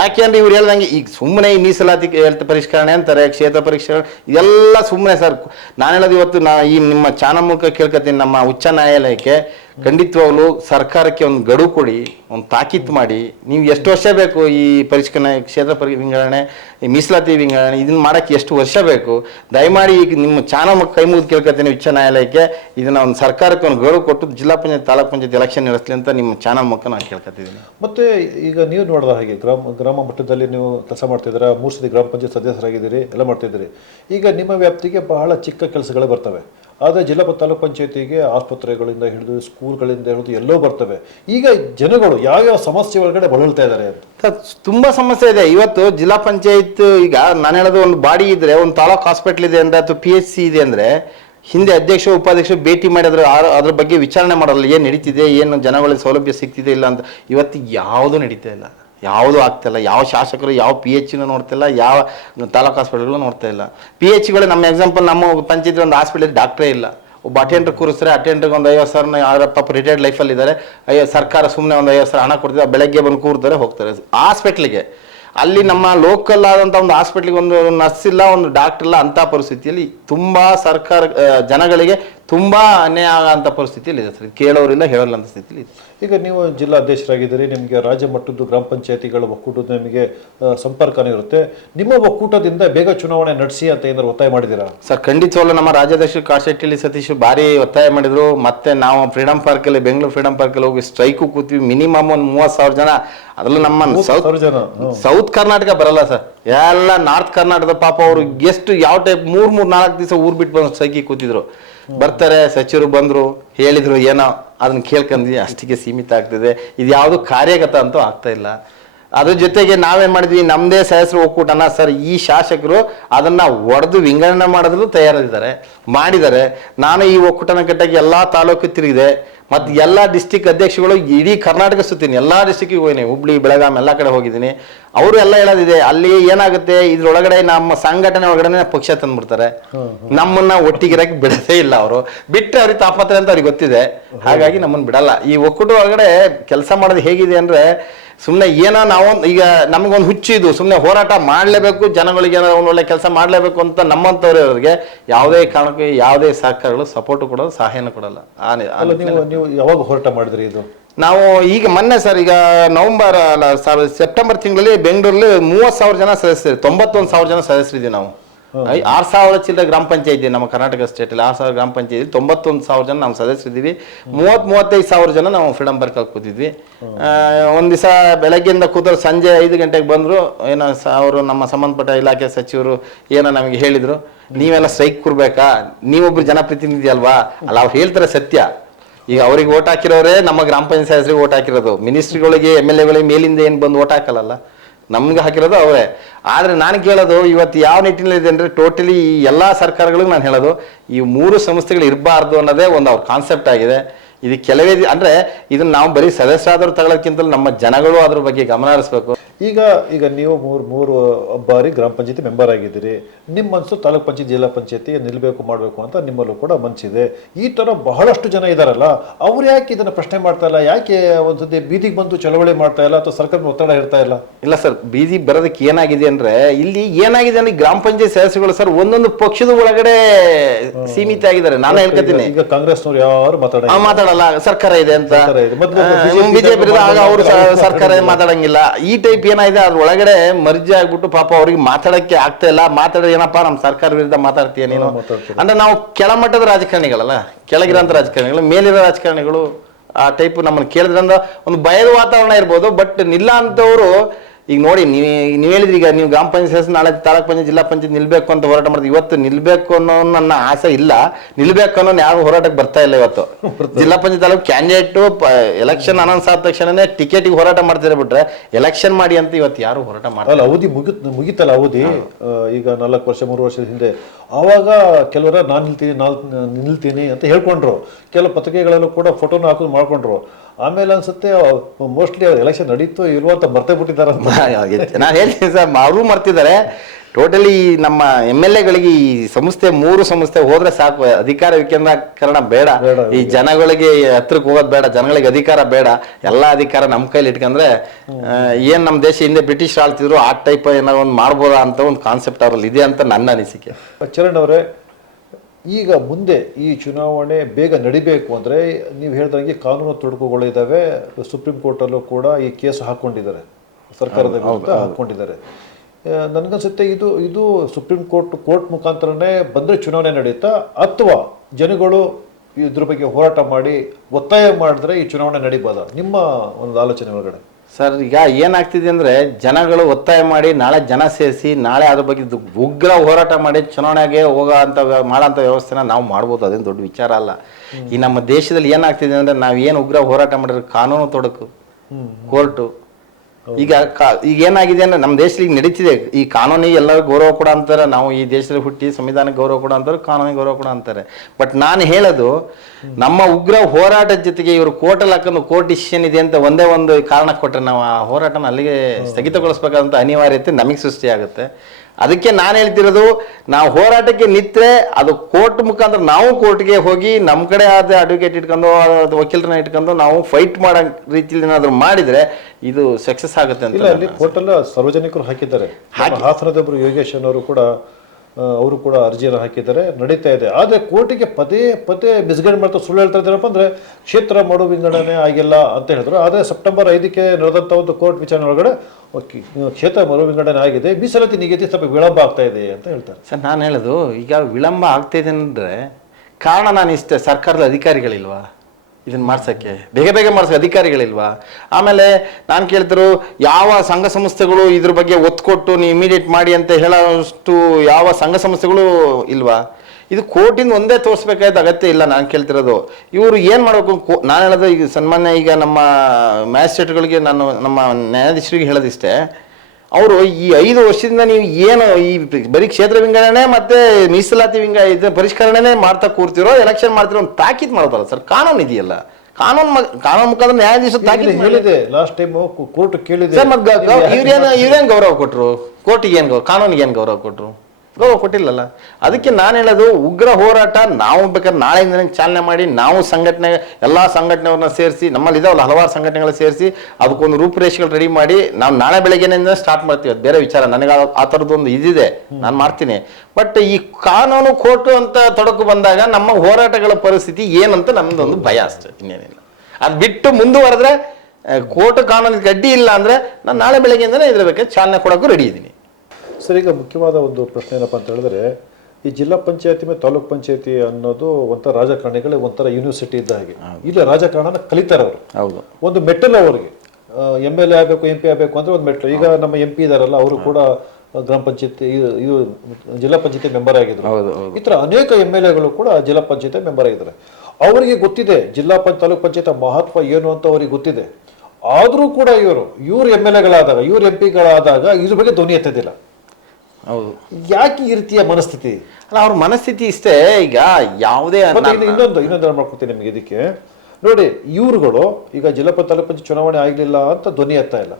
ಯಾಕೆಂದ್ರೆ ಇವ್ರು ಹೇಳ್ದಂಗೆ ಈಗ ಸುಮ್ಮನೆ ಈ ಮೀಸಲಾತಿ ಪರಿಷ್ಕರಣೆ ಅಂತಾರೆ, ಕ್ಷೇತ್ರ ಪರಿಷ್ಕರಣೆ, ಇದೆಲ್ಲ ಸುಮ್ಮನೆ ಸರ್. ನಾನು ಹೇಳೋದು ಇವತ್ತು ಈ ನಿಮ್ಮ ಚಾನಲ್ ಮೂಲಕ ಕೇಳ್ಕೊತೀನಿ, ನಮ್ಮ ಉಚ್ಚ ನ್ಯಾಯಾಲಯಕ್ಕೆ ಖಂಡಿತವಾಗ್ಲು ಸರ್ಕಾರಕ್ಕೆ ಒಂದು ಗಡುವು ಕೊಡಿ, ಒಂದು ತಾಕೀತು ಮಾಡಿ. ನೀವು ಎಷ್ಟು ವರ್ಷ ಬೇಕು ಈ ಪರಿಷ್ಕರಣೆ, ಕ್ಷೇತ್ರ ವಿಂಗಡಣೆ, ಈ ಮೀಸಲಾತಿ ವಿಂಗಡಣೆ, ಇದನ್ನ ಮಾಡಕ್ಕೆ ಎಷ್ಟು ವರ್ಷ ಬೇಕು? ದಯಮಾಡಿ ಈಗ ನಿಮ್ಮ ಚಾನಲ್ ಕೈ ಮುಗಿದು ಕೇಳ್ಕೊತೀನಿ ಉಚ್ಚ ನ್ಯಾಯಾಲಯಕ್ಕೆ, ಇದನ್ನ ಒಂದು ಸರ್ಕಾರಕ್ಕೆ ಒಂದು ಗಡುವು ಕೊಟ್ಟು ಜಿಲ್ಲಾ ಪಂಚಾಯತ್ ತಾಲೂಕ್ ಪಂಚಾಯತ್ ಎಲೆಕ್ಷನ್ ನಡೆಸಲಿ ಅಂತ ನಿಮ್ಮ ಚಾನಲ್ ಮೂಲಕ ನಾನು ಕೇಳ್ಕೊತಿದ್ದೀನಿ. ಮತ್ತೆ ಈಗ ನೀವು ನೋಡಿದ ಹಾಗೆ ಗ್ರಾಮ ಮಟ್ಟದಲ್ಲಿ ನೀವು ಕೆಲಸ ಮಾಡ್ತಿದ್ದೀರಾ, 3 ಸತಿ ಗ್ರಾಮ ಪಂಚಾಯತ್ ಸದಸ್ಯರಾಗಿದ್ದೀರಿ, ಎಲ್ಲ ಮಾಡ್ತಿದ್ದೀರಿ. ಈಗ ನಿಮ್ಮ ವ್ಯಾಪ್ತಿಗೆ ಬಹಳ ಚಿಕ್ಕ ಕೆಲಸಗಳು ಬರ್ತವೆ. ಆದರೆ ಜಿಲ್ಲಾ ತಾಲೂಕ್ ಪಂಚಾಯತಿಗೆ ಆಸ್ಪತ್ರೆಗಳಿಂದ ಹಿಡಿದು ಸ್ಕೂಲ್ಗಳಿಂದ ಹಿಡಿದು ಎಲ್ಲೋ ಬರ್ತವೆ. ಈಗ ಜನಗಳು ಯಾವ್ಯಾವ ಸಮಸ್ಯೆ ಒಳಗಡೆ ಬಳಲ್ತಾ ಇದ್ದಾರೆ ಅಂತ ತುಂಬಾ ಸಮಸ್ಯೆ ಇದೆ. ಇವತ್ತು ಜಿಲ್ಲಾ ಪಂಚಾಯತ್ ಈಗ ನಾನು ಹೇಳೋದು ಒಂದು ಬಾಡಿ ಇದ್ರೆ, ಒಂದು ತಾಲೂಕ್ ಹಾಸ್ಪಿಟಲ್ ಇದೆ ಅಂದ್ರೆ ಅಥವಾ PHC ಇದೆ ಅಂದ್ರೆ ಹಿಂದೆ ಅಧ್ಯಕ್ಷ ಉಪಾಧ್ಯಕ್ಷ ಭೇಟಿ ಮಾಡಿದ್ರೆ ಅದ್ರ ಬಗ್ಗೆ ವಿಚಾರಣೆ ಮಾಡಲ್ಲ. ಏನು ನಡೀತಿದೆ, ಏನು ಜನಗಳಿಗೆ ಸೌಲಭ್ಯ ಸಿಗ್ತಿದೆ ಇಲ್ಲ ಅಂತ. ಇವತ್ತು ಯಾವುದು ನಡೀತಾ ಇಲ್ಲ, ಯಾವುದು ಆಗ್ತಿಲ್ಲ. ಯಾವ ಶಾಸಕರು ಯಾವ PHನ ನೋಡ್ತಿಲ್ಲ, ಯಾವ ತಾಲೂಕು ಹಾಸ್ಪಿಟಲ್ಗಳು ನೋಡ್ತಾ ಇಲ್ಲ. PHಗಳು ನಮ್ಮ ಎಕ್ಸಾಂಪಲ್, ನಮ್ಮ ಪಂಚಾಯತ್ ಒಂದು ಹಾಸ್ಪಿಟಲ್ ಡಾಕ್ಟ್ರೇ ಇಲ್ಲ. ಒಬ್ಬ ಅಟೆಂಡರ್ ಕೂರಿಸ್ರೆ ಅಟೆಂಡರ್ಗೆ ಒಂದು 50,000 ಯಾರ ಪಾಪ ರಿಟೈರ್ಡ್ ಲೈಫಲ್ಲಿ ಇದ್ದಾರೆ, ಸರ್ಕಾರ ಸುಮ್ಮನೆ ಒಂದು 50,000 ಹಣ ಕೊಡ್ತಿದೆ, ಬೆಳಗ್ಗೆ ಬಂದು ಕೂರ್ತಾರೆ ಹೋಗ್ತಾರೆ ಹಾಸ್ಪಿಟ್ಲಿಗೆ. ಅಲ್ಲಿ ನಮ್ಮ ಲೋಕಲ್ ಆದಂಥ ಒಂದು ಹಾಸ್ಪಿಟ್ಲಿಗೆ ಒಂದು ನರ್ಸ್ ಇಲ್ಲ, ಒಂದು ಡಾಕ್ಟರ್ ಇಲ್ಲ. ಅಂಥ ಪರಿಸ್ಥಿತಿಯಲ್ಲಿ ತುಂಬಾ ಸರ್ಕಾರ ಜನಗಳಿಗೆ ತುಂಬಾ ಅನ್ಯಾಯ ಆಗೋಂಥ ಪರಿಸ್ಥಿತಿಯಲ್ಲಿ ಇದೆ ಸರ್. ಕೇಳೋರಿಲ್ಲ ಹೇಳೋಲ್ಲ ಅಂತ ಸ್ಥಿತಿಯಲ್ಲಿ ಇದೆ. ಈಗ ನೀವು ಜಿಲ್ಲಾ ಅಧ್ಯಕ್ಷರಾಗಿದ್ದೀರಿ, ನಿಮಗೆ ರಾಜ್ಯ ಮಟ್ಟದ್ದು ಗ್ರಾಮ ಪಂಚಾಯತಿಗಳ ಒಕ್ಕೂಟದ ನಿಮಗೆ ಸಂಪರ್ಕನೂ ಇರುತ್ತೆ. ನಿಮ್ಮ ಒಕ್ಕೂಟದಿಂದ ಬೇಗ ಚುನಾವಣೆ ನಡೆಸಿ ಅಂತ ಏನಾದ್ರು ಒತ್ತಾಯ ಮಾಡಿದ್ದೀರಾ ಸರ್? ಖಂಡಿತವಲ್ಲ. ನಮ್ಮ ರಾಜ್ಯಾಧ್ಯಕ್ಷರು ಕಾಶೆಟ್ಟಿ ಸತೀಶ್ ಭಾರಿ ಒತ್ತಾಯ ಮಾಡಿದ್ರು. ಮತ್ತೆ ನಾವು ಫ್ರೀಡಂ ಪಾರ್ಕಲ್ಲಿ, ಬೆಂಗಳೂರು ಫ್ರೀಡಂ ಪಾರ್ಕಲ್ಲಿ ಹೋಗಿ ಸ್ಟ್ರೈಕು ಕೂತೀವಿ. ಮಿನಿಮಮ್ ಒಂದು 30,000 ಜನ. ಅದರಲ್ಲೂ ನಮ್ಮ ಸೌತ್ ಕರ್ನಾಟಕ ಬರಲ್ಲ ಸರ್, ಎಲ್ಲ ನಾರ್ತ್ ಕರ್ನಾಟಕದ ಪಾಪ ಅವರು ಎಷ್ಟು ಯಾವ ಟೈಪ್ 3-4 ದಿವಸ ಊರ್ ಬಿಟ್ಟು ಬಂದು ಸ್ಟ್ರೈಕಿಗೆ ಕೂತಿದ್ರು. ಬರ್ತಾರೆ, ಸಚಿವರು ಬಂದ್ರು, ಹೇಳಿದ್ರು, ಏನೋ ಅದನ್ನ ಕೇಳ್ಕೊಂಡ್ವಿ, ಅಷ್ಟಿಗೆ ಸೀಮಿತ ಆಗ್ತಿದೆ. ಇದು ಯಾವುದು ಕಾರ್ಯಗತ ಅಂತೂ ಆಗ್ತಾ ಇಲ್ಲ. ಅದ್ರ ಜೊತೆಗೆ ನಾವೇನ್ ಮಾಡಿದ್ವಿ, ನಮ್ದೇ ಸದಸ್ಯರು ಒಕ್ಕೂಟನ ಸರ್, ಈ ಶಾಸಕರು ಅದನ್ನ ಒಡೆದು ವಿಂಗಡಣೆ ಮಾಡೋದ್ರಲ್ಲೂ ತಯಾರಿದ್ದಾರೆ, ಮಾಡಿದ್ದಾರೆ. ನಾನು ಈ ಒಕ್ಕೂಟನ ಕಟ್ಟಾಗಿ ಎಲ್ಲಾ ತಾಲೂಕು ತಿರುಗಿದೆ. ಮತ್ತು ಎಲ್ಲ ಡಿಸ್ಟಿಕ್ ಅಧ್ಯಕ್ಷಗಳು ಇಡೀ ಕರ್ನಾಟಕ ಸುತ್ತೀನಿ, ಎಲ್ಲ ಡಿಸ್ಟಿಕ್ಕಿಗೆ ಹೋಗಿನಿ, ಹುಬ್ಳಿ, ಬೆಳಗಾಂ ಎಲ್ಲ ಕಡೆ ಹೋಗಿದ್ದೀನಿ. ಅವರು ಎಲ್ಲ ಹೇಳೋದಿದೆ, ಅಲ್ಲಿ ಏನಾಗುತ್ತೆ, ಇದ್ರೊಳಗಡೆ ನಮ್ಮ ಸಂಘಟನೆ ಒಳಗಡೆ ಪಕ್ಷ ತಂದ್ಬಿಡ್ತಾರೆ, ನಮ್ಮನ್ನ ಒಟ್ಟಿಗಿರಕ್ಕೆ ಬಿಡದೇ ಇಲ್ಲ. ಅವರು ಬಿಟ್ಟರೆ ಅವ್ರಿಗೆ ತಾಪತ್ರೆ ಅಂತ ಅವ್ರಿಗೆ ಗೊತ್ತಿದೆ, ಹಾಗಾಗಿ ನಮ್ಮನ್ನ ಬಿಡಲ್ಲ. ಈ ಒಕ್ಕೂಟ ಒಳಗಡೆ ಕೆಲಸ ಮಾಡೋದು ಹೇಗಿದೆ ಅಂದ್ರೆ, ಸುಮ್ಮನೆ ಏನೋ ನಾವು ಈಗ ನಮಗೊಂದು ಹುಚ್ಚು, ಇದು ಸುಮ್ಮನೆ ಹೋರಾಟ ಮಾಡಲೇಬೇಕು, ಜನಗಳಿಗೆ ಏನೋ ಒಂದು ಒಳ್ಳೆ ಕೆಲಸ ಮಾಡಲೇಬೇಕು ಅಂತ ನಮ್ಮಂಥವ್ರಿಗೆ ಯಾವುದೇ ಕಾರಣಕ್ಕೆ ಯಾವುದೇ ಸರ್ಕಾರಗಳು ಸಪೋರ್ಟ್ ಕೊಡೋದು, ಸಹಾಯನೂ ಕೊಡಲ್ಲ. ನೀವು ಯಾವಾಗ ಹೋರಾಟ ಮಾಡಿದ್ರಿ ಇದು? ನಾವು ಈಗ ಮೊನ್ನೆ ಸರ್, ಈಗ ಸೆಪ್ಟೆಂಬರ್ ತಿಂಗಳಲ್ಲಿ ಬೆಂಗಳೂರಲ್ಲಿ 30,000 ಜನ ಸದಸ್ಯರು, 91,000 ಜನ ಸದಸ್ಯರಿದ್ದೀವಿ ನಾವು. 6,000 ಚಿಲ್ಲರೆ ಗ್ರಾಮ ಪಂಚಾಯತ್ ಇದೆ ನಮ್ಮ ಕರ್ನಾಟಕ ಸ್ಟೇಟಲ್ಲಿ. 6,000 ಗ್ರಾಮ ಪಂಚಾಯತ್, 91,000 ಜನ ನಾವು ಸದಸ್ಯರಿದ್ದೀವಿ. 30-35,000 ಜನ ನಾವು ಫ್ರೀಡಂ ಪಾರ್ಕಲ್ಲಿ ಕೂತಿದ್ವಿ. ಒಂದ್ ದಿವಸ ಬೆಳಗ್ಗೆಯಿಂದ ಕೂತರು, ಸಂಜೆ 5 ಗಂಟೆಗೆ ಬಂದ್ರು. ಏನೋ ಅವರು ನಮ್ಮ ಸಂಬಂಧಪಟ್ಟ ಇಲಾಖೆ ಸಚಿವರು ಏನೋ ನಮಗೆ ಹೇಳಿದ್ರು, ನೀವೆಲ್ಲ ಸ್ಟ್ರೈಕ್ ಕೂರ್ಬೇಕಾ, ನೀವೊಬ್ರು ಜನಪ್ರತಿನಿಧಿ ಅಲ್ವಾ? ಅಲ್ಲ, ಅವ್ರು ಹೇಳ್ತಾರೆ ಸತ್ಯ. ಈಗ ಅವ್ರಿಗೆ ಓಟ್ ಹಾಕಿರೋರೇ ನಮ್ಮ ಗ್ರಾಮ ಪಂಚಾಯತ್ ಸದಸ್ಯರಿಗೆ ಓಟ್ ಹಾಕಿರೋದು. ಮಿನಿಸ್ಟ್ರಿಗಳಿಗೆ, MLA ಮೇಲಿಂದ ಏನು ಬಂದು ಓಟ್ ಹಾಕಲ್ಲ, ನಮ್ಗೆ ಹಾಕಿರೋದು ಅವರೇ. ಆದ್ರೆ ನಾನು ಕೇಳೋದು ಇವತ್ತು ಯಾವ ನಿಟ್ಟಿನಲ್ಲಿ ಇದೆ ಅಂದ್ರೆ, ಟೋಟಲಿ ಎಲ್ಲಾ ಸರ್ಕಾರಗಳಿಗೂ ನಾನು ಹೇಳೋದು, ಈ 3 ಸಂಸ್ಥೆಗಳು ಇರಬಾರ್ದು ಅನ್ನೋದೇ ಒಂದು ಅವ್ರ ಕಾನ್ಸೆಪ್ಟ್ ಆಗಿದೆ. ಇದು ಕೆಲವೇ ಅಂದ್ರೆ ಇದನ್ನ ನಾವು ಬರೀ ಸದಸ್ಯರಾದ್ರು ತಗೊಳ್ಳೋಕ್ಕಿಂತ ನಮ್ಮ ಜನಗಳು ಅದ್ರ ಬಗ್ಗೆ ಗಮನ ಹರಿಸ್ಬೇಕು. ಈಗ ನೀವು ಮೂರು ಬಾರಿ ಗ್ರಾಮ ಪಂಚಾಯತಿ ಮೆಂಬರ್ ಆಗಿದ್ದೀರಿ. ನಿಮ್ಮ ಮನಸ್ಸು ತಾಲೂಕ್ ಪಂಚಾಯತ್ ಜಿಲ್ಲಾ ಪಂಚಾಯತಿ ನಿಲ್ಲಬೇಕು ಮಾಡಬೇಕು ಅಂತ ನಿಮ್ಮಲ್ಲೂ ಕೂಡ ಮನಸ್ಸಿದೆ. ಈ ಥರ ಬಹಳಷ್ಟು ಜನ ಇದ್ದಾರಲ್ಲ, ಅವ್ರು ಯಾಕೆ ಇದನ್ನು ಪ್ರಶ್ನೆ ಮಾಡ್ತಾ ಇಲ್ಲ? ಯಾಕೆ ಒಂದ್ಸತಿ ಬೀದಿಗೆ ಬಂದು ಚಳವಳಿ ಮಾಡ್ತಾ ಇಲ್ಲ ಅಥವಾ ಸರ್ಕಾರದ ಒತ್ತಡ ಇರ್ತಾ ಇಲ್ಲ? ಇಲ್ಲ ಸರ್, ಬೀದಿಗೆ ಬರೋದಕ್ಕೆ ಏನಾಗಿದೆ ಅಂದ್ರೆ, ಇಲ್ಲಿ ಏನಾಗಿದೆ ಅಂದ್ರೆ ಗ್ರಾಮ ಪಂಚಾಯತ್ ಸದಸ್ಯಗಳು ಸರ್ ಒಂದೊಂದು ಪಕ್ಷದ ಒಳಗಡೆ ಸೀಮಿತ ಆಗಿದ್ದಾರೆ. ನಾನು ಹೇಳ್ಕೊತೀನಿ, ಈಗ ಕಾಂಗ್ರೆಸ್ನವ್ರು ಯಾರು ಮಾತಾಡಲ್ಲ, ಸರ್ಕಾರ ಇದೆ ಅಂತ. ಬಿಜೆಪಿ ಅವರು ಸರ್ಕಾರ ಮಾತಾಡಂಗಿಲ್ಲ. ಈ ಟೈಪ್ ಏನಾಗಿದೆ ಅದ್ರ ಒಳಗಡೆ ಮರ್ಜಿ ಆಗ್ಬಿಟ್ಟು ಪಾಪ ಅವ್ರಿಗೆ ಮಾತಾಡಕ್ಕೆ ಆಗ್ತಾ ಇಲ್ಲ. ಮಾತಾಡೋದು ಏನಪ್ಪಾ, ನಮ್ಮ ಸರ್ಕಾರ ವಿರುದ್ಧ ಮಾತಾಡ್ತೀಯ ನೀನು ಅಂದ್ರೆ, ನಾವು ಕೆಳಮಟ್ಟದ ರಾಜಕಾರಣಿಗಳಲ್ಲ, ಕೆಳಗಿರೋಂಥ ರಾಜಕಾರಣಿಗಳು, ಮೇಲಿರೋ ರಾಜಕಾರಣಿಗಳು ಆ ಟೈಪ್ ನಮ್ಮನ್ನು ಕೇಳಿದ್ರಿಂದ ಒಂದು ಭಯದ ವಾತಾವರಣ ಇರ್ಬೋದು. ಬಟ್ ನಿಲ್ಲ ಅಂತವ್ರು ಈಗ ನೋಡಿ, ನೀವು ಹೇಳಿದ್ರಿ, ಈಗ ನೀವು ಗ್ರಾಮ ಪಂಚಾಯತ್ ನಾಳೆ ತಾಲೂಕ್ ಪಂಚಾಯತ್ ಜಿಲ್ಲಾ ಪಂಚಾಯತ್ ನಿಲ್ಬೇಕು ಅಂತ ಹೋರಾಟ ಮಾಡ್ತೀವಿ. ಇವತ್ತು ನಿಲ್ಬೇಕು ಅನ್ನೋ ನನ್ನ ಆಸೆ ಇಲ್ಲ, ನಿಲ್ಬೇಕು ಅನ್ನೋ ಯಾವ ಹೋರಾಟಕ್ಕೆ ಬರ್ತಾ ಇಲ್ಲ. ಇವತ್ತು ಜಿಲ್ಲಾ panchayat taluk candidate election announce ಆದ ತಕ್ಷಣನೇ ಟಿಕೆಟಿಗೆ ಹೋರಾಟ ಮಾಡ್ತಿದ್ರೆ ಬಿಟ್ರೆ, ಎಲೆಕ್ಷನ್ ಮಾಡಿ ಅಂತ ಇವತ್ತು ಯಾರು ಹೋರಾಟ ಮಾಡ್ತಾರೆ? ಅವಧಿ ಮುಗಿತಲ್ಲ, ಅವಧಿ ಈಗ 4 ವರ್ಷ 3 ವರ್ಷದ ಹಿಂದೆ. ಆವಾಗ ಕೆಲವರ ನಾನು ನಿಲ್ತೀನಿ ಅಂತ ಹೇಳ್ಕೊಂಡ್ರು. ಕೆಲವು ಪತ್ರಿಕೆಗಳಲ್ಲೂ ಕೂಡ ಫೋಟೋನ ಹಾಕೋದು ಮಾಡ್ಕೊಂಡ್ರು. ಆಮೇಲೆ ಅನ್ಸುತ್ತೆ ಮೋಸ್ಟ್ಲಿ ಎಲೆಕ್ಷನ್ ನಡೀತು ಇಲ್ವೋ ಅಂತ ಮರ್ತೇ ಬಿಟ್ಟಿದ್ದಾರೆ. ನಾನು ಹೇಳ್ತೀನಿ ಸರ್, ಅವರು ಮರ್ತಿದ್ದಾರೆ ಟೋಟಲಿ. ನಮ್ಮ MLA-ಗಳಿಗೆ ಈ ಸಂಸ್ಥೆ 3 ಸಂಸ್ಥೆ ಹೋದ್ರೆ ಸಾಕು, ಅಧಿಕಾರ ವಿಕೇಂದ್ರೀಕರಣ ಬೇಡ, ಈ ಜನಗಳಿಗೆ ಹತ್ರಕ್ಕೆ ಹೋಗೋದು ಬೇಡ, ಜನಗಳಿಗೆ ಅಧಿಕಾರ ಬೇಡ, ಎಲ್ಲ ಅಧಿಕಾರ ನಮ್ಮ ಕೈಲಿ ಇಟ್ಕೊಂಡ್ರೆ ಏನ್ ನಮ್ಮ ದೇಶ ಹಿಂದೆ ಬ್ರಿಟಿಷ್ ಆಳ್ತಿದ್ರು ಆ ಟೈಪ್ ಏನಾದ್ರು ಒಂದು ಮಾಡ್ಬೋದಾ ಅಂತ ಒಂದು ಕಾನ್ಸೆಪ್ಟ್ ಅವರಲ್ಲಿ ಇದೆ ಅಂತ ನನ್ನ ಅನಿಸಿಕೆ. ಚರಣ್ ಅವರೇ, ಈಗ ಮುಂದೆ ಈ ಚುನಾವಣೆ ಬೇಗ ನಡಿಬೇಕು ಅಂದರೆ ನೀವು ಹೇಳಿದಂಗೆ ಕಾನೂನು ತೊಡಕುಗಳಿದ್ದಾವೆ. ಸುಪ್ರೀಂ ಕೋರ್ಟಲ್ಲೂ ಕೂಡ ಈ ಕೇಸ್ ಹಾಕ್ಕೊಂಡಿದ್ದಾರೆ, ಸರ್ಕಾರದ ವಿರುದ್ಧ ಹಾಕ್ಕೊಂಡಿದ್ದಾರೆ. ನನಗನ್ಸುತ್ತೆ ಇದು ಸುಪ್ರೀಂ ಕೋರ್ಟ್ ಮುಖಾಂತರನೇ ಬಂದರೆ ಚುನಾವಣೆ ನಡೆಯುತ್ತಾ, ಅಥವಾ ಜನಗಳು ಇದ್ರ ಬಗ್ಗೆ ಹೋರಾಟ ಮಾಡಿ ಒತ್ತಾಯ ಮಾಡಿದ್ರೆ ಈ ಚುನಾವಣೆ ನಡೀಬೋದಾ? ನಿಮ್ಮ ಒಂದು ಆಲೋಚನೆ ಒಳಗಡೆ ಸರ್, ಈಗ ಏನಾಗ್ತಿದೆ ಅಂದ್ರೆ, ಜನಗಳು ಒತ್ತಾಯ ಮಾಡಿ ನಾಳೆ ಜನ ಸೇರಿಸಿ ನಾಳೆ ಅದ್ರ ಬಗ್ಗೆ ಉಗ್ರ ಹೋರಾಟ ಮಾಡಿ ಚುನಾವಣೆಗೆ ಹೋಗೋ ಅಂತ ಮಾಡೋಂಥ ವ್ಯವಸ್ಥೆನ ನಾವು ಮಾಡ್ಬೋದು. ಅದೇನು ದೊಡ್ಡ ವಿಚಾರ ಅಲ್ಲ. ಈ ನಮ್ಮ ದೇಶದಲ್ಲಿ ಏನಾಗ್ತಿದೆ ಅಂದ್ರೆ, ನಾವು ಏನು ಉಗ್ರ ಹೋರಾಟ ಮಾಡಿದ್ರೆ ಕಾನೂನು ತೊಡಕು, ಕೋರ್ಟು. ಈಗ ಏನಾಗಿದೆ ಅಂದ್ರೆ, ನಮ್ಮ ದೇಶದಲ್ಲಿ ಈಗ ನಡೀತಿದೆ. ಈ ಕಾನೂನಿಗೆ ಎಲ್ಲರಿಗೂ ಗೌರವ ಕೂಡ ಅಂತಾರೆ. ನಾವು ಈ ದೇಶದಲ್ಲಿ ಹುಟ್ಟಿ ಸಂವಿಧಾನಕ್ಕೆ ಗೌರವ ಕೂಡ ಅಂತಾರೆ, ಕಾನೂನಿಗೆ ಗೌರವ ಕೂಡ ಅಂತಾರೆ. ಬಟ್ ನಾನು ಹೇಳೋದು, ನಮ್ಮ ಉಗ್ರ ಹೋರಾಟದ ಜೊತೆಗೆ ಇವರು ಕೋರ್ಟಲ್ಲಿ ಹಾಕೊಂಡು ಕೋರ್ಟ್ ಡಿಸಿಷನ್ ಇದೆ ಅಂತ ಒಂದೇ ಒಂದು ಕಾರಣ ಕೊಟ್ಟರೆ ನಾವು ಆ ಹೋರಾಟನ ಅಲ್ಲಿಗೆ ಸ್ಥಗಿತಗೊಳಿಸ್ಬೇಕಾದಂಥ ಅನಿವಾರ್ಯತೆ ನಮಗೆ ಸೃಷ್ಟಿಯಾಗುತ್ತೆ. ಅದಕ್ಕೆ ನಾನು ಹೇಳ್ತಿರೋದು, ನಾವು ಹೋರಾಟಕ್ಕೆ ನಿಂತರೆ ಅದು ಕೋರ್ಟ್ ಮುಖಾಂತರ ನಾವು ಕೋರ್ಟ್ಗೆ ಹೋಗಿ ನಮ್ಮ ಕಡೆ ಆದ ಅಡ್ವೊಕೇಟ್ ಇಟ್ಕೊಂಡು ವಕೀಲರನ್ನ ಇಟ್ಕೊಂಡು ನಾವು ಫೈಟ್ ಮಾಡೋ ರೀತಿಯಲ್ಲಿ ಏನಾದರೂ ಮಾಡಿದರೆ ಇದು ಸಕ್ಸಸ್ ಆಗುತ್ತೆ ಅಂತ. ಅಲ್ಲಿ ಕೋರ್ಟಲ್ಲ ಸಾರ್ವಜನಿಕರು ಹಾಕಿದ್ದಾರೆ. ಹಾಸನದೊಬ್ಬರು ಯೋಗೇಶ್ ಅವರು ಕೂಡ ಅರ್ಜಿಯನ್ನು ಹಾಕಿದ್ದಾರೆ, ನಡೀತಾ ಇದೆ. ಆದರೆ ಕೋರ್ಟಿಗೆ ಪದೇ ಮಿಸ್ಗೈಡ್ ಮಾಡ್ತಾ ಸುಳ್ಳು ಹೇಳ್ತಾ ಇದ್ದಾರಪ್ಪ ಅಂದರೆ, ಕ್ಷೇತ್ರ ಮರು ವಿಂಗಡಣೆ ಆಗಿಲ್ಲ ಅಂತ ಹೇಳಿದ್ರು. ಆದರೆ ಸೆಪ್ಟೆಂಬರ್ 5ಕ್ಕೆ ನಡೆದಂಥ ಒಂದು ಕೋರ್ಟ್ ವಿಚಾರಣೆ ಒಳಗಡೆ ಕ್ಷೇತ್ರ ಮರು ವಿಂಗಡಣೆ ಆಗಿದೆ, ಮೀಸಲಾತಿ ನಿಗದಿ ಸ್ವಲ್ಪ ವಿಳಂಬ ಆಗ್ತಾ ಇದೆ ಅಂತ ಹೇಳ್ತಾರೆ. ಸರ್, ನಾನು ಹೇಳೋದು, ಈಗ ವಿಳಂಬ ಆಗ್ತಾಯಿದೆ ಅಂದರೆ ಕಾರಣ ನಾನು ಇಷ್ಟೇ, ಸರ್ಕಾರದ ಅಧಿಕಾರಿಗಳಿಲ್ವಾ ಇದನ್ನ ಮಾಡ್ಸೋಕ್ಕೆ? ಬೇಗ ಮಾಡ್ಸೋ ಅಧಿಕಾರಿಗಳಿಲ್ವಾ? ಆಮೇಲೆ ನಾನು ಕೇಳ್ತಿರೋ, ಯಾವ ಸಂಘ ಸಂಸ್ಥೆಗಳು ಇದ್ರ ಬಗ್ಗೆ ಒತ್ತು ಕೊಟ್ಟು ನೀವು ಇಮಿಡಿಯೇಟ್ ಮಾಡಿ ಅಂತ ಹೇಳೋಷ್ಟು ಯಾವ ಸಂಘ ಸಂಸ್ಥೆಗಳು ಇಲ್ವಾ? ಇದು ಕೋರ್ಟಿಂದ ಒಂದೇ ತೋರಿಸ್ಬೇಕಾದ ಅಗತ್ಯ ಇಲ್ಲ. ನಾನು ಕೇಳ್ತಿರೋದು, ಇವರು ಏನು ಮಾಡಬೇಕು? ನಾನು ಹೇಳೋದು, ಈಗ ಸನ್ಮಾನ್ಯ ಈಗ ನಮ್ಮ ಮ್ಯಾಜಿಸ್ಟ್ರೇಟ್ಗಳಿಗೆ ನಾನು ನಮ್ಮ ನ್ಯಾಯಾಧೀಶರಿಗೆ ಹೇಳೋದಿಷ್ಟೇ, ಅವರು ಈ 5 ವರ್ಷದಿಂದ ನೀವು ಏನು ಈ ಬರೀ ಕ್ಷೇತ್ರ ವಿಂಗಡಣೆ ಮತ್ತೆ ಮೀಸಲಾತಿ ಇದು ಪರಿಷ್ಕರಣೆನೇ ಮಾಡ್ತಾ ಕೂರ್ತಿರೋ, ಎಲೆಕ್ಷನ್ ಮಾಡ್ತಿರೋ ಒಂದು ತಾಕೀತ್ ಮಾಡೋದಲ್ಲ ಸರ್. ಕಾನೂನು ಇದೆಯಲ್ಲ, ಕಾನೂನು ಮುಖಾಂತರ ನ್ಯಾಯಾಧೀಶ ತಾಕೀತ್ ಹೇಳಿದೆ. ಲಾಸ್ಟ್ ಟೈಮ್ ಕೋರ್ಟ್ ಕೇಳಿದೆ ಸರ್, ಇವ್ರೇನು ಗೌರವ ಕೊಟ್ಟರು? ಕೋರ್ಟಿಗೆ ಏನು ಕಾನೂನಿಗೆ ಏನು ಗೌರವ ಕೊಟ್ಟರು? ಗೌರವ ಕೊಟ್ಟಿಲ್ಲಲ್ಲ. ಅದಕ್ಕೆ ನಾನು ಹೇಳೋದು, ಉಗ್ರ ಹೋರಾಟ ನಾವು ಬೇಕಾದ್ರೆ ನಾಳೆಯಿಂದ ಚಾಲನೆ ಮಾಡಿ, ನಾವು ಎಲ್ಲ ಸಂಘಟನೆಯವ್ರನ್ನ ಸೇರಿಸಿ, ನಮ್ಮಲ್ಲಿ ಇದಾವಲ್ಲ ಹಲವಾರು ಸಂಘಟನೆಗಳ ಸೇರಿಸಿ ಅದಕ್ಕೊಂದು ರೂಪುರೇಷೆಗಳು ರೆಡಿ ಮಾಡಿ ನಾವು ನಾಳೆ ಬೆಳಗ್ಗೆನಿಂದ ಸ್ಟಾರ್ಟ್ ಮಾಡ್ತೀವಿ. ಅದು ಬೇರೆ ವಿಚಾರ, ನನಗೆ ಆ ಥರದ್ದೊಂದು ಇದಿದೆ, ನಾನು ಮಾಡ್ತೀನಿ. ಬಟ್ ಈ ಕಾನೂನು ಕೋರ್ಟು ಅಂತ ತೊಡಕು ಬಂದಾಗ ನಮ್ಮ ಹೋರಾಟಗಳ ಪರಿಸ್ಥಿತಿ ಏನಂತ ನಮ್ದೊಂದು ಭಯ ಅಷ್ಟೇ, ಇನ್ನೇನಿಲ್ಲ. ಅದು ಬಿಟ್ಟು ಮುಂದುವರೆದ್ರೆ, ಕೋರ್ಟ್ ಕಾನೂನಿಗೆ ಗಡ್ಡಿ ಇಲ್ಲ ಅಂದರೆ ನಾನು ನಾಳೆ ಬೆಳಗ್ಗೆಯಿಂದನೇ ಇದ್ರ ಬಗ್ಗೆ ಚಾಲನೆ ಕೊಡೋಕ್ಕೂ ರೆಡಿ ಇದ್ದೀನಿ. ಸರ್, ಈಗ ಮುಖ್ಯವಾದ ಒಂದು ಪ್ರಶ್ನೆ ಏನಪ್ಪ ಅಂತ ಹೇಳಿದ್ರೆ, ಈ ಜಿಲ್ಲಾ ಪಂಚಾಯತಿ ಮತ್ತು ತಾಲೂಕ್ ಪಂಚಾಯತಿ ಅನ್ನೋದು ಒಂಥರ ರಾಜಕಾರಣಿಗಳಿಗೆ ಒಂಥರ ಯೂನಿವರ್ಸಿಟಿ ಇದ್ದ ಹಾಗೆ. ಇಲ್ಲಿ ರಾಜಕಾರಣ ಕಲಿತಾರೆ ಅವರು. ಹೌದು, ಒಂದು ಮೆಟ್ಟಲು ಅವರಿಗೆ. MLA ಆಗಬೇಕು, MP ಆಗಬೇಕು ಅಂದ್ರೆ ಒಂದು ಮೆಟ್ಟಲು. ಈಗ ನಮ್ಮ MP ಇದಾರಲ್ಲ, ಅವರು ಕೂಡ ಗ್ರಾಮ ಪಂಚಾಯತಿ ಇದು ಜಿಲ್ಲಾ ಪಂಚಾಯತಿ ಮೆಂಬರ್ ಆಗಿದ್ರು. ಈ ಥರ ಅನೇಕ MLA-ಗಳು ಕೂಡ ಜಿಲ್ಲಾ ಪಂಚಾಯತಿ ಮೆಂಬರ್ ಆಗಿದ್ದಾರೆ. ಅವರಿಗೆ ಗೊತ್ತಿದೆ ತಾಲೂಕ್ ಪಂಚಾಯತ್ ಮಹತ್ವ ಏನು ಅಂತ ಅವರಿಗೆ ಗೊತ್ತಿದೆ. ಆದರೂ ಕೂಡ ಇವರು MLA-ಗಳಾದಾಗ, ಇವರು MP-ಗಳಾದಾಗ ಇದ್ರ ಬಗ್ಗೆ ಧ್ವನಿ ಎತ್ತದಿಲ್ಲ. ಹೌದು, ಯಾಕೆ ಈ ರೀತಿಯ ಮನಸ್ಥಿತಿ? ಅಲ್ಲ, ಅವ್ರ ಮನಸ್ಥಿತಿ ಇಷ್ಟೇ. ಈಗ ಯಾವುದೇ ಇನ್ನೊಂದು ಮಾಡ್ಕೊಡ್ತೀನಿ ನಿಮಗೆ. ಇದಕ್ಕೆ ನೋಡಿ, ಇವ್ರುಗಳು ಈಗ ಜಿಲ್ಲಾ ತಾಲೂಕ್ ಪಂಚಾಯತ್ ಚುನಾವಣೆ ಆಗಲಿಲ್ಲ ಅಂತ ಧ್ವನಿ ಎತ್ತಾ ಇಲ್ಲ.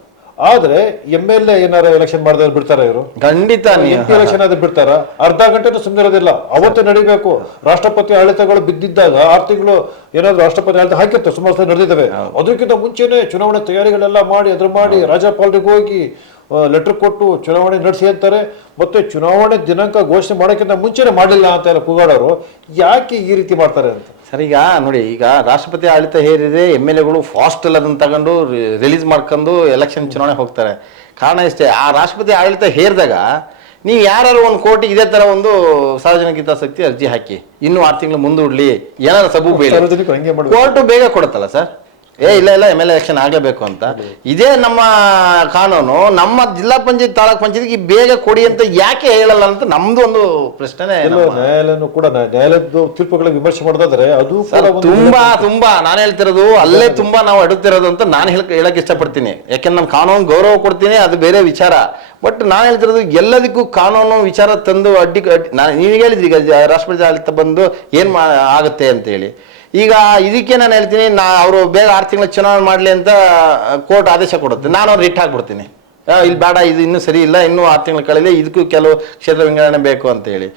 ಆದ್ರೆ MLA ಏನಾರ ಎಲೆಕ್ಷನ್ ಮಾಡಿದ್ರೆ ಬಿಡ್ತಾರ ಇವರು? ಖಂಡಿತ MP ಎಲೆಕ್ಷನ್ ಆದ್ರೆ ಬಿಡ್ತಾರ? ಅರ್ಧ ಗಂಟೆನೂ ಸುಮ್ಮನೆ ಇರೋದಿಲ್ಲ, ಅವತ್ತೇ ನಡಿಬೇಕು. ರಾಷ್ಟ್ರಪತಿ ಆಡಳಿತಗಳು ಬಿದ್ದಿದ್ದಾಗ 6 ತಿಂಗಳು ಏನಾದ್ರು ರಾಷ್ಟ್ರಪತಿ ಆಡಳಿತ ಹಾಕಿತ್ತು, ಸುಮಾರು ಸಲ ನಡೆದಿದ್ದಾವೆ. ಅದಕ್ಕಿಂತ ಮುಂಚೆನೆ ಚುನಾವಣೆ ತಯಾರಿಗಳೆಲ್ಲ ಮಾಡಿ ರಾಜ್ಯಪಾಲರಿಗೆ ಹೋಗಿ ಲೆಟರ್ ಕೊಟ್ಟು ಚುನಾವಣೆ ನಡೆಸಿ ಅಂತಾರೆ. ಮತ್ತೆ ಚುನಾವಣೆ ದಿನಾಂಕ ಘೋಷಣೆ ಮಾಡೋಕ್ಕಿಂತ ಮುಂಚೆನೆ ಮಾಡಲಿಲ್ಲ ಅಂತ ಎಲ್ಲ ಕೂಗಾಡೋರು ಯಾಕೆ ಈ ರೀತಿ ಮಾಡ್ತಾರೆ ಅಂತ. ಸರ್ ಈಗ ನೋಡಿ, ಈಗ ರಾಷ್ಟ್ರಪತಿ ಆಡಳಿತ ಹೇರಿದೆ, MLAಗಳು ಫಾಸ್ಟ್ ಎಲ್ಲ ಅದನ್ನು ತಗೊಂಡು ರಿಲೀಸ್ ಮಾಡ್ಕೊಂಡು ಎಲೆಕ್ಷನ್ ಚುನಾವಣೆ ಹೋಗ್ತಾರೆ. ಕಾರಣ ಇಷ್ಟೇ, ಆ ರಾಷ್ಟ್ರಪತಿ ಆಡಳಿತ ಹೇರಿದಾಗ ನೀವು ಯಾರು ಒಂದು ಕೋರ್ಟಿಗೆ ಇದೇ ತರ ಒಂದು ಸಾರ್ವಜನಿಕ ಹಿತಾಸಕ್ತಿ ಅರ್ಜಿ ಹಾಕಿ ಇನ್ನೂ 6 ತಿಂಗಳು ಮುಂದೂಡ್ಲಿ, ಏನಾದ್ರು ಸಬೂಬು ಬೇಡ, ಕೋರ್ಟು ಬೇಗ ಕೊಡುತ್ತಲ್ಲ ಸರ್. ಇಲ್ಲ MLA ಎಲೆಕ್ಷನ್ ಆಗಲೇಬೇಕು ಅಂತ. ಇದೇ ನಮ್ಮ ಕಾನೂನು ನಮ್ಮ ಜಿಲ್ಲಾ ಪಂಚಾಯತ್ ತಾಲೂಕ್ ಪಂಚಾಯತ್ಗೆ ಬೇಗ ಕೊಡಿ ಅಂತ ಯಾಕೆ ಹೇಳಲ್ಲ ಅಂತ ನಮ್ದು ಒಂದು ಪ್ರಶ್ನೆ. ನ್ಯಾಯಾಲಯನು ಕೂಡ ನ್ಯಾಯಾಲಯದ ತೀರ್ಪುಗಳ ವಿಮರ್ಶೆ ಮಾಡೋದಾದ್ರೆ ಅದು ತುಂಬಾ ನಾನು ಹೇಳ್ತಿರೋದು ಅಲ್ಲೇ ತುಂಬಾ ನಾವು ಅಡುತ್ತಿರೋದು ಅಂತ ನಾನು ಹೇಳಕ್ ಇಷ್ಟಪಡ್ತೀನಿ. ಯಾಕೆಂದ್ರೆ ನಾನು ಕಾನೂನು ಗೌರವ ಕೊಡ್ತೀನಿ, ಅದು ಬೇರೆ ವಿಚಾರ. ಬಟ್ ನಾನು ಹೇಳ್ತಿರೋದು ಎಲ್ಲದಕ್ಕೂ ಕಾನೂನು ವಿಚಾರ ತಂದು ನೀವು ಹೇಳಿದ್ರಿ ಈಗ ರಾಷ್ಟ್ರಪತಿ ಆಡಳಿತ ಬಂದು ಏನ್ ಆಗುತ್ತೆ ಅಂತ ಹೇಳಿ. ಈಗ ಇದಕ್ಕೆ ನಾನು ಹೇಳ್ತೀನಿ, ಅವರು ಬೇಗ 6 ತಿಂಗಳ ಚುನಾವಣೆ ಮಾಡಲಿ ಅಂತ ಕೋರ್ಟ್ ಆದೇಶ ಕೊಡುತ್ತೆ, ನಾನು ಅವ್ರು ರಿಟ್ ಹಾಕ್ಬಿಡ್ತೀನಿ. ಇಲ್ಲಿ ಬೇಡ, ಇದು ಇನ್ನೂ ಸರಿ ಇಲ್ಲ, ಇನ್ನೂ 6 ತಿಂಗಳು ಕಳೆದಿದೆ, ಇದಕ್ಕೂ ಕೆಲವು ಕ್ಷೇತ್ರ ವಿಂಗಡಣೆ ಬೇಕು ಅಂತ ಹೇಳಿ.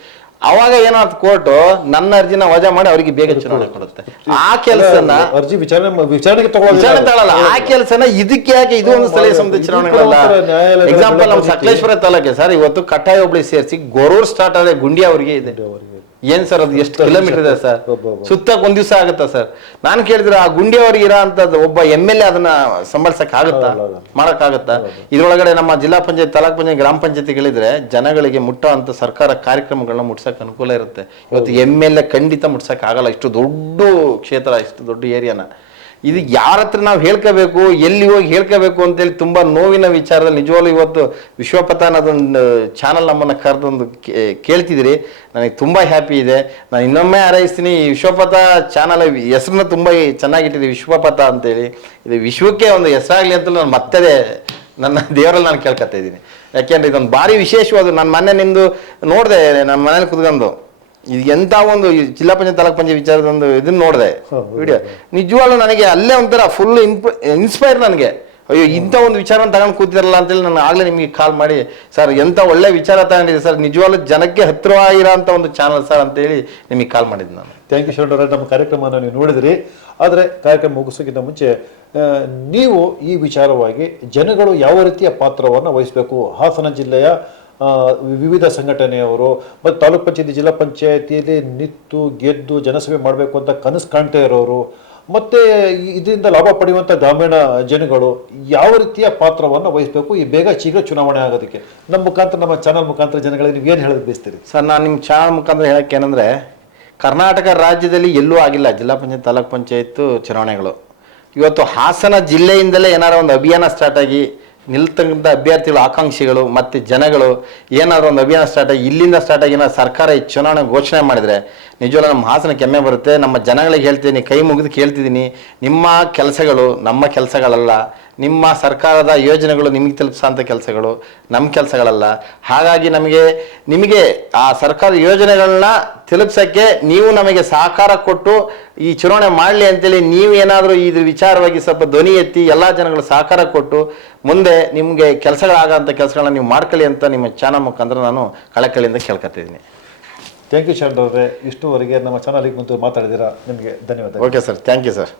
ಅವಾಗ ಏನಾಯ್ತು, ಕೋರ್ಟು ನನ್ನ ಅರ್ಜಿನ ವಜಾ ಮಾಡಿ ಅವರಿಗೆ ಬೇಗ ಚುನಾವಣೆ ಕೊಡುತ್ತೆ. ಆ ಕೆಲಸನ ಅರ್ಜಿ ವಿಚಾರಣೆಗೆ ತಗೊಳ್ಳಲ್ಲ. ಆ ಕೆಲಸನ ಇದಕ್ಕೆ ಯಾಕೆ, ಇದು ಒಂದು ಸ್ಥಳೀಯ ಸಮಿತಿ ಚುನಾವಣೆಗಳಲ್ಲ. ಎಕ್ಸಾಂಪಲ್ ನಮ್ಮ ಸಕಲೇಶ್ವರ ತಾಲೂಕೆ ಸರ್, ಇವತ್ತು ಕಟ್ಟಾಯ ಹೋಬಳಿ ಸೇರಿಸಿ ಗೊರೂರ್ ಸ್ಟಾರ್ಟ್ ಆದ್ರೆ ಗುಂಡಿ ಅವರಿಗೆ ಇದೆ. ಏನ್ ಸರ್ ಅದು ಎಷ್ಟು ಕಿಲೋಮೀಟರ್ ಇದೆ ಸರ್? ಸುತ್ತಕ್ ಒಂದ್ ದಿವಸ ಆಗುತ್ತಾ ಸರ್? ನಾನು ಕೇಳಿದ್ರೆ ಆ ಗುಂಡಿ ಅವ್ರಿಗೆ ಇರೋ ಅಂತದ್ದು ಒಬ್ಬ MLA ಅದನ್ನ ಸಂಭಾಳಿಸಕ್ ಆಗುತ್ತಾ, ಮಾಡಕ್ ಆಗುತ್ತಾ? ಇದ್ರೊಳಗಡೆ ನಮ್ಮ ಜಿಲ್ಲಾ ಪಂಚಾಯತ್, ತಾಲೂಕ್ ಪಂಚಾಯತ್, ಗ್ರಾಮ ಪಂಚಾಯತಿಗಳಿದ್ರೆ ಜನಗಳಿಗೆ ಮುಟ್ಟೋ ಅಂತ ಸರ್ಕಾರ ಕಾರ್ಯಕ್ರಮಗಳನ್ನ ಮುಟ್ಸಕ್ ಅನುಕೂಲ ಇರುತ್ತೆ. ಇವತ್ತು MLA ಖಂಡಿತ ಮುಟ್ಸಕ್ ಆಗಲ್ಲ, ಇಷ್ಟು ದೊಡ್ಡ ಕ್ಷೇತ್ರ, ಇಷ್ಟು ದೊಡ್ಡ ಏರಿಯಾನ. ಇದು ಯಾರ ಹತ್ರ ನಾವು ಹೇಳ್ಕೋಬೇಕು, ಎಲ್ಲಿ ಹೋಗಿ ಹೇಳ್ಕೋಬೇಕು ಅಂತೇಳಿ ತುಂಬಾ ನೋವಿನ ವಿಚಾರದಲ್ಲಿ ನಿಜವಾಗ್ಲೂ ಇವತ್ತು ವಿಶ್ವಪಥ ಅನ್ನೋದೊಂದು ಚಾನಲ್ ನಮ್ಮನ್ನ ಕರೆದೊಂದು ಕೇಳ್ತಿದ್ರಿ, ನನಗೆ ತುಂಬಾ ಹ್ಯಾಪಿ ಇದೆ. ನಾನು ಇನ್ನೊಮ್ಮೆ ಹಾರೈಸ್ತೀನಿ, ಈ ವಿಶ್ವಪಥ ಚಾನಲ್ ಹೆಸರನ್ನ ತುಂಬಾ ಚೆನ್ನಾಗಿಟ್ಟಿದೆ, ವಿಶ್ವಪಥ ಅಂತೇಳಿ. ಇದು ವಿಶ್ವಕ್ಕೆ ಒಂದು ಹೆಸರಾಗ್ಲಿ ಅಂತ ನಾನು ಮತ್ತೆ ನನ್ನ ದೇವರಲ್ಲಿ ನಾನು ಕೇಳ್ಕೊತಾ ಇದ್ದೀನಿ. ಯಾಕೆಂದ್ರೆ ಇದೊಂದು ಭಾರಿ ವಿಶೇಷವಾದ, ನಾನು ಮೊನ್ನೆ ನಿಮ್ದು ನೋಡಿದೆ, ನನ್ನ ಮನೇಲಿ ಕುತ್ಕೊಂಡು ಇದು ಎಂತ ಒಂದು ಜಿಲ್ಲಾ ಪಂಚಾಯತ್ ತಾಲೂಕ್ ಪಂಚಾಯತ್ ವಿಚಾರದ ಒಂದು ಇದನ್ನ ನೋಡಿದೆ ವಿಡಿಯೋ. ನಿಜವಾಗ್ಲೂ ನನಗೆ ಅಲ್ಲೇ ಒಂಥರ ಫುಲ್ ಇನ್ಸ್ಪೈರ್ ನನಗೆ. ಅಯ್ಯೋ, ಇಂಥ ಒಂದು ವಿಚಾರ ತಗೊಂಡು ಕೂತಿರಲ್ಲ ಅಂತೇಳಿ ನಾನು ಆಗ್ಲೇ ನಿಮಗೆ ಕಾಲ್ ಮಾಡಿ, ಸರ್ ಎಂತ ಒಳ್ಳೆ ವಿಚಾರ ತಗೊಂಡಿದೆ ಸರ್, ನಿಜವಾಗ್ಲೂ ಜನಕ್ಕೆ ಹತ್ತಿರವಾಗಿರೋ ಅಂತ ಒಂದು ಚಾನಲ್ ಸರ್ ಅಂತೇಳಿ ನಿಮಗೆ ಕಾಲ್ ಮಾಡಿದ್ದು ನಾನು. ಥ್ಯಾಂಕ್ ಯು ಶರಣ್ ಅವರೇ, ನಮ್ಮ ಕಾರ್ಯಕ್ರಮನ ನೀವು ನೋಡಿದ್ರಿ. ಆದರೆ ಕಾರ್ಯಕ್ರಮ ಮುಗಿಸೋಕ್ಕಿಂತ ಮುಂಚೆ ನೀವು ಈ ವಿಚಾರವಾಗಿ ಜನಗಳು ಯಾವ ರೀತಿಯ ಪಾತ್ರವನ್ನು ವಹಿಸಬೇಕು, ಹಾಸನ ಜಿಲ್ಲೆಯ ವಿವಿಧ ಸಂಘಟನೆಯವರು ಮತ್ತು ತಾಲೂಕ್ ಪಂಚಾಯತಿ, ಜಿಲ್ಲಾ ಪಂಚಾಯತಿಯಲ್ಲಿ ನಿಂತು ಗೆದ್ದು ಜನಸೇವೆ ಮಾಡಬೇಕು ಅಂತ ಕನಸು ಕಾಣ್ತಾ ಇರೋರು, ಮತ್ತು ಇದರಿಂದ ಲಾಭ ಪಡೆಯುವಂಥ ಗ್ರಾಮೀಣ ಜನಗಳು ಯಾವ ರೀತಿಯ ಪಾತ್ರವನ್ನು ವಹಿಸಬೇಕು ಈ ಬೇಗ ಶೀಘ್ರ ಚುನಾವಣೆ ಆಗೋದಕ್ಕೆ, ನಮ್ಮ ಮುಖಾಂತರ, ನಮ್ಮ ಚಾನಲ್ ಮುಖಾಂತರ ಜನಗಳಿಗೆ ನೀವು ಏನು ಹೇಳೋದು ಬಯಸ್ತೀರಿ ಸರ್? ನಾನು ನಿಮ್ಮ ಚಾನಲ್ ಮುಖಾಂತರ ಹೇಳಕ್ಕೆ ಏನಂದರೆ, ಕರ್ನಾಟಕ ರಾಜ್ಯದಲ್ಲಿ ಎಲ್ಲೂ ಆಗಿಲ್ಲ ಜಿಲ್ಲಾ ಪಂಚಾಯತ್, ತಾಲೂಕ್ ಪಂಚಾಯತ್ ಚುನಾವಣೆಗಳು. ಇವತ್ತು ಹಾಸನ ಜಿಲ್ಲೆಯಿಂದಲೇ ಏನಾರ ಒಂದು ಅಭಿಯಾನ ಸ್ಟಾರ್ಟ್ ಆಗಿ ನಿಲ್ತಕ್ಕಂಥ ಅಭ್ಯರ್ಥಿಗಳು, ಆಕಾಂಕ್ಷಿಗಳು ಮತ್ತು ಜನಗಳು ಏನಾದರೂ ಒಂದು ಅಭಿಯಾನ ಸ್ಟಾರ್ಟ್ ಆಗಿ ಇಲ್ಲಿಂದ ಸ್ಟಾರ್ಟ್ ಆಗಿ ಏನಾದ್ರು ಸರ್ಕಾರ ಈ ಚುನಾವಣೆ ಘೋಷಣೆ ಮಾಡಿದರೆ ನಿಜವಲ್ಲ ನಮ್ಮ ಹಾಸನಕ್ಕೆ ಹೆಮ್ಮೆ ಬರುತ್ತೆ. ನಮ್ಮ ಜನಗಳಿಗೆ ಹೇಳ್ತೀನಿ, ಕೈ ಮುಗಿದು ಕೇಳ್ತಿದ್ದೀನಿ, ನಿಮ್ಮ ಕೆಲಸಗಳು ನಮ್ಮ ಕೆಲಸಗಳಲ್ಲ, ನಿಮ್ಮ ಸರ್ಕಾರದ ಯೋಜನೆಗಳು ನಿಮಗೆ ತಲುಪಿಸೋಂಥ ಕೆಲಸಗಳು ನಮ್ಮ ಕೆಲಸಗಳಲ್ಲ. ಹಾಗಾಗಿ ನಿಮಗೆ ಆ ಸರ್ಕಾರದ ಯೋಜನೆಗಳನ್ನ ತಲುಪಿಸೋಕ್ಕೆ ನೀವು ನಮಗೆ ಸಹಕಾರ ಕೊಟ್ಟು ಈ ಚುನಾವಣೆ ಮಾಡಲಿ ಅಂತೇಳಿ ನೀವು ಏನಾದರೂ ಇದ್ರ ವಿಚಾರವಾಗಿ ಸ್ವಲ್ಪ ಧ್ವನಿ ಎತ್ತಿ ಎಲ್ಲ ಜನಗಳು ಸಹಕಾರ ಕೊಟ್ಟು ಮುಂದೆ ನಿಮಗೆ ಕೆಲಸಗಳಾಗೋಂಥ ಕೆಲಸಗಳನ್ನ ನೀವು ಮಾಡ್ಕೊಳ್ಳಿ ಅಂತ ನಿಮ್ಮ ಚಾನಲ್ ಮುಖಾಂತರ ನಾನು ಕಳಕಳಿಯಿಂದ ಕೇಳ್ಕೊತಿದ್ದೀನಿ. ಥ್ಯಾಂಕ್ ಯು ಶರಣ್ ಅವರೇ, ಇಷ್ಟುವರೆಗೆ ನಮ್ಮ ಚಾನಲ್ಗೆ ಮುಂದೆ ಮಾತಾಡಿದ್ದೀರಾ, ನಿಮಗೆ ಧನ್ಯವಾದ. Okay sir, thank you sir.